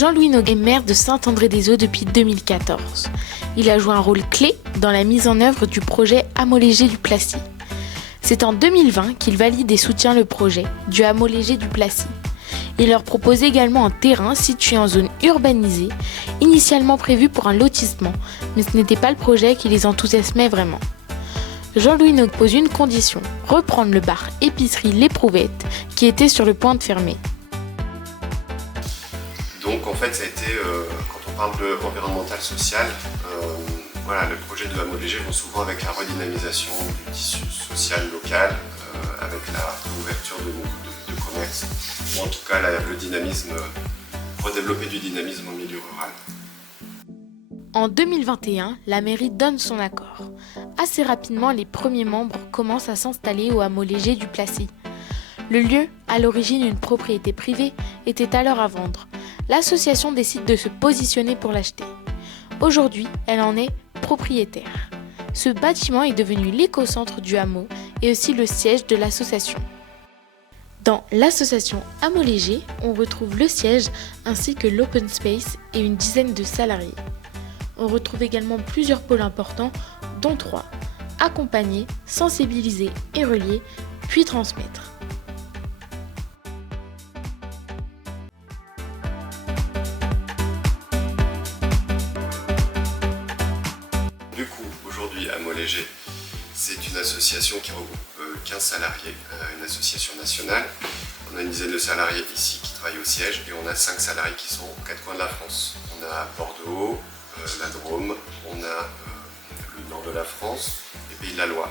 Jean-Louis Noguet est maire de Saint-André-des-Eaux depuis 2014. Il a joué un rôle clé dans la mise en œuvre du projet hameau léger du Placy. C'est en 2020 qu'il valide et soutient le projet du hameau léger du Placy. Il leur propose également un terrain situé en zone urbanisée, initialement prévu pour un lotissement, mais ce n'était pas le projet qui les enthousiasmait vraiment. Jean-Louis Noguet pose une condition, reprendre le bar épicerie L'Éprouvette qui était sur le point de fermer. Donc en fait ça a été, quand on parle de environnemental social, le projet de hameau léger vont souvent avec la redynamisation du tissu social local, avec la réouverture de commerce, ou en tout cas le dynamisme, redévelopper du dynamisme au milieu rural. En 2021, la mairie donne son accord. Assez rapidement, les premiers membres commencent à s'installer au hameau léger du Placy. Le lieu, à l'origine une propriété privée, était alors à vendre. L'association décide de se positionner pour l'acheter. Aujourd'hui, elle en est propriétaire. Ce bâtiment est devenu l'éco-centre du hameau et aussi le siège de l'association. Dans l'association Hameau Léger, on retrouve le siège ainsi que l'open space et une dizaine de salariés. On retrouve également plusieurs pôles importants, dont 3. Accompagner, sensibiliser et relier, puis transmettre. Du coup, aujourd'hui, Hameau Léger, c'est une association qui regroupe 15 salariés, une association nationale. On a une dizaine de salariés ici qui travaillent au siège et on a 5 salariés qui sont aux 4 coins de la France. On a Bordeaux, la Drôme, on a le nord de la France et Pays de la Loire.